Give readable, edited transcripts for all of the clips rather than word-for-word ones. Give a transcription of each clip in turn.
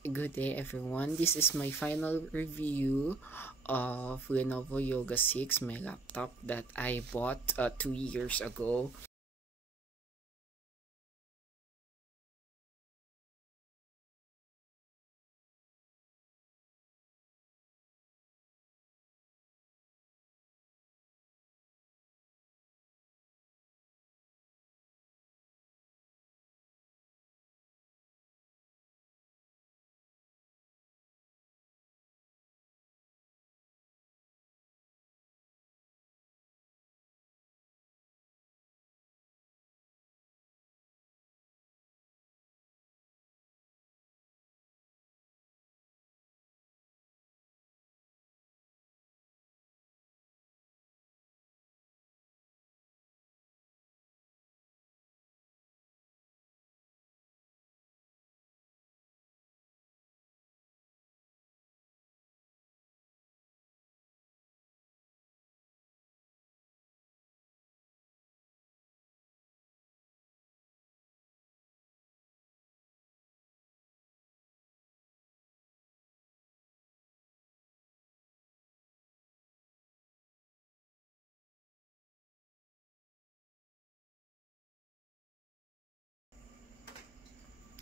Good day everyone. This is my final review of Lenovo Yoga 6, my laptop that I bought 2 years ago.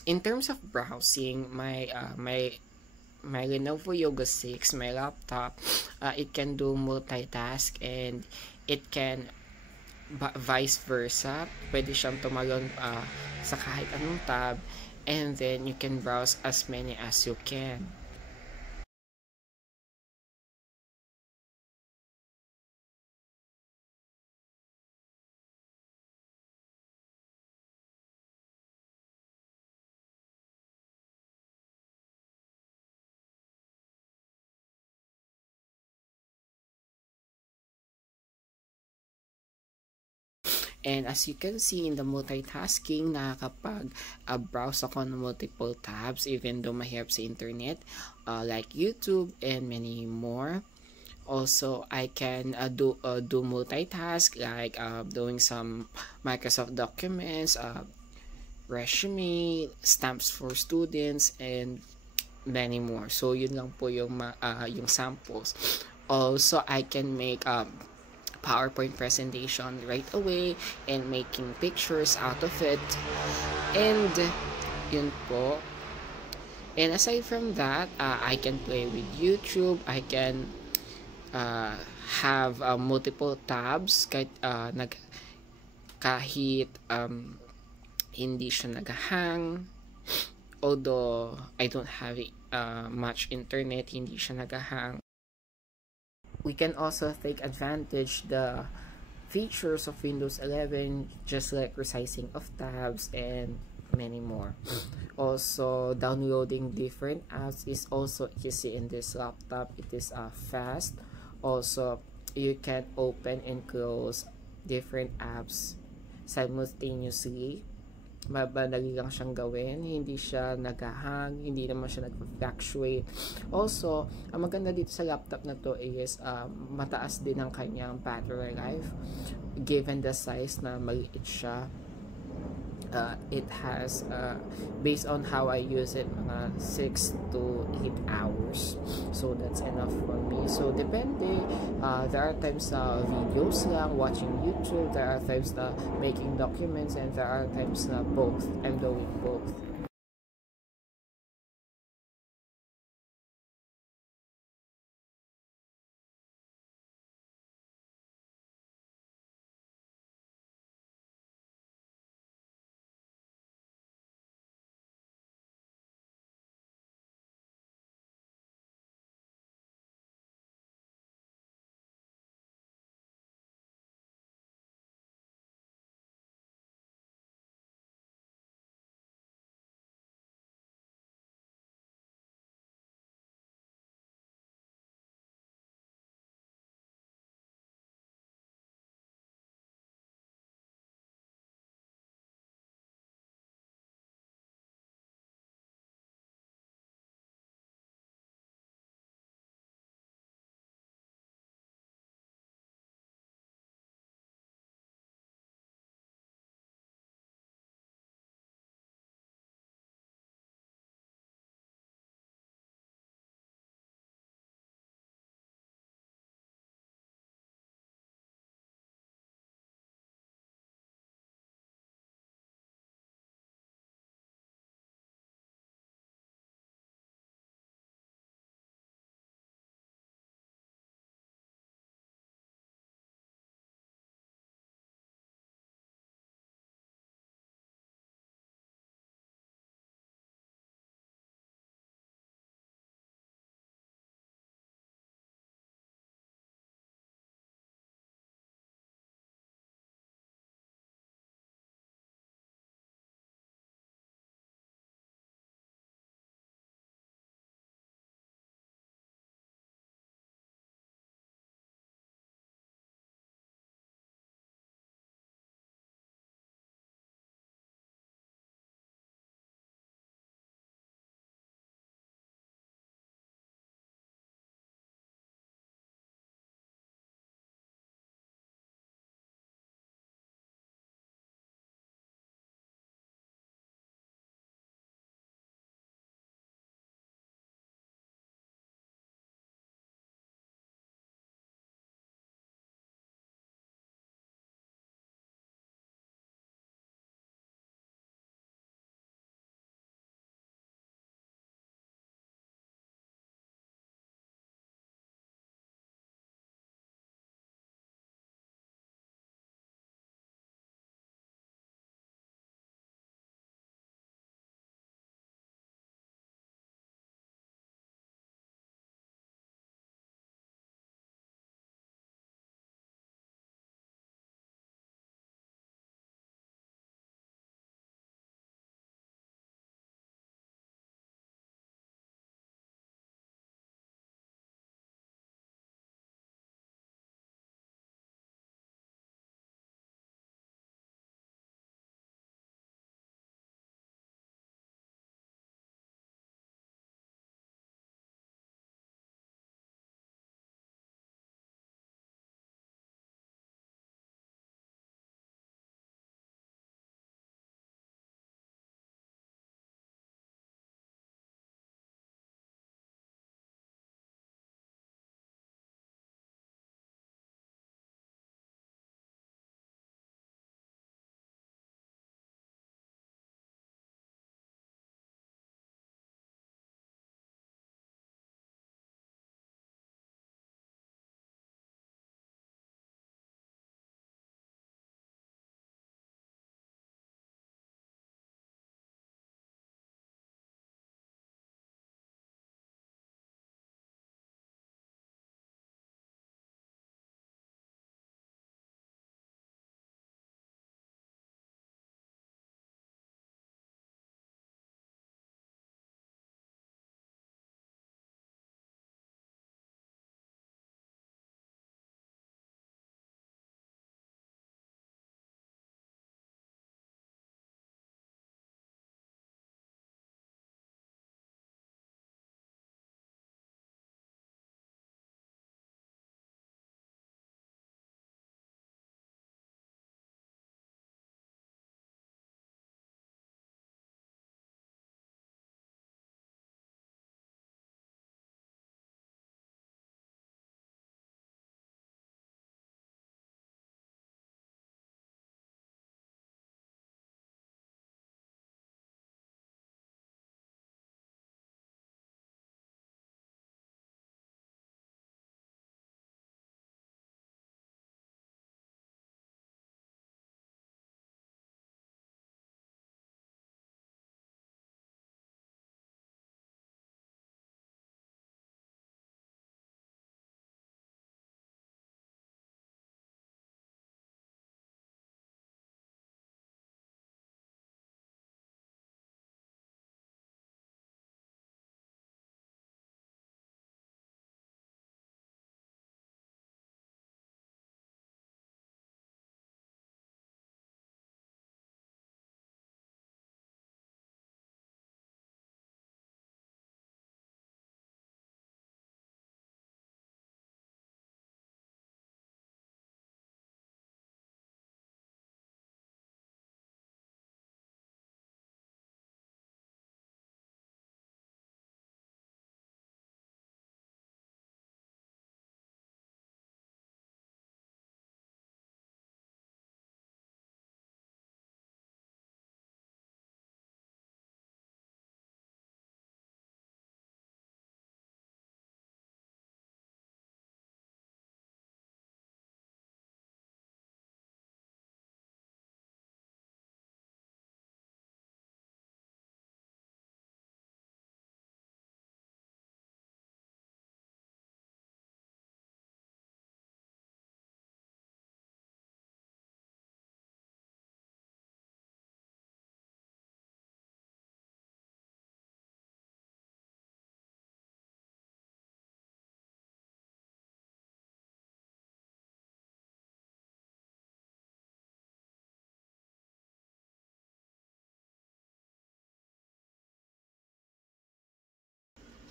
In terms of browsing, my Lenovo Yoga 6, my laptop, it can do multitask and it can vice versa. Pwede siyang tumalon sa kahit anong tab, and then you can browse as many as you can. And as you can see in the multitasking, nakakapag-browse ako ng multiple tabs even though mahirap sa internet, like YouTube and many more. Also, I can do multitask like doing some Microsoft documents, resume, stamps for students, and many more. So, yun lang po yung samples. Also, I can make PowerPoint presentation right away and making pictures out of it. And yun po. And aside from that, I can play with YouTube. I can uh, have multiple tabs kahit hindi siya naghahang. Although I don't have much internet, hindi siya naghahang. We can also take advantage the features of Windows 11, just like resizing of tabs and many more. Also, downloading different apps is also easy in this laptop. It is fast. Also, you can open and close different apps simultaneously. Madali lang siyang gawin, hindi siya naghahang, hindi naman siya nag-fluctuate. Also, ang maganda dito sa laptop na to is mataas din ang kanyang battery life given the size na maliit siya. It has based on how I use it, mga 6 to 8 hours, so that's enough for me. So depende, there are times na videos lang, watching YouTube, there are times na making documents, and there are times na both. I'm doing both.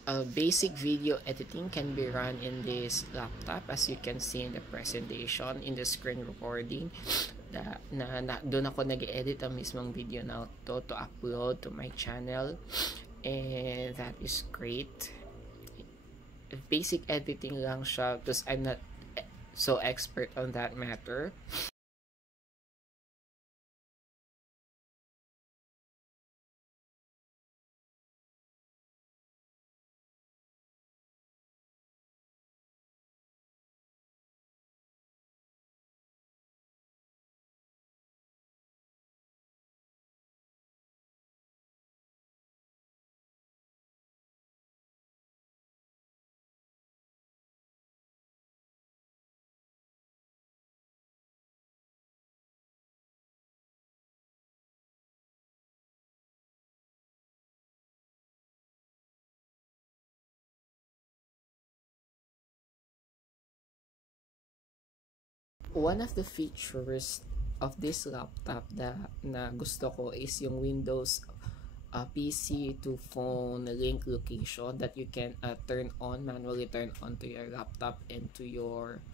basic video editing can be run in this laptop, as you can see in the presentation, in the screen recording. Doon ako nag-edit ang mismong video na to upload to my channel, and that is great. Basic editing lang siya because I'm not so expert on that matter. One of the features of this laptop na gusto ko is yung Windows PC to phone link location that you can manually turn on to your laptop and to your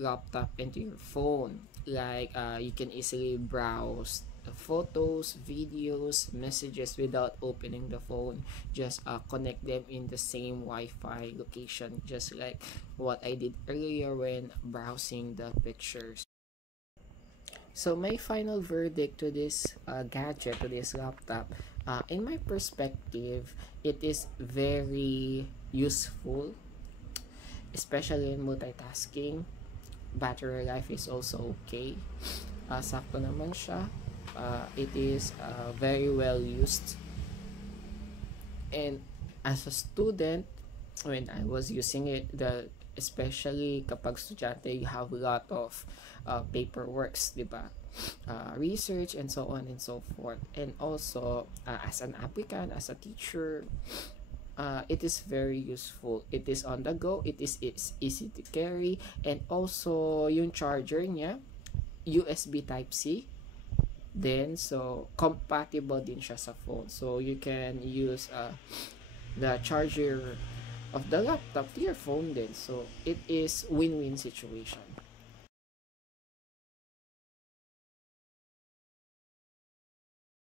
laptop and to your phone. Like you can easily browse photos, videos, messages without opening the phone. Just connect them in the same Wi-Fi location, just like what I did earlier when browsing the pictures. So my final verdict to this gadget, to this laptop, in my perspective, it is very useful, especially in multitasking. Battery life is also okay. Sakto naman siya. It is very well used, and as a student, when I was using it, especially kapag estudyante, you have a lot of paperworks, diba? Research and so on and so forth. And also as an applicant, as a teacher, it is very useful. It is on the go, it's easy to carry, and also yung charger niya USB type C. Then so compatible din siya sa phone, so you can use the charger of the laptop to your phone din, so it is win-win situation.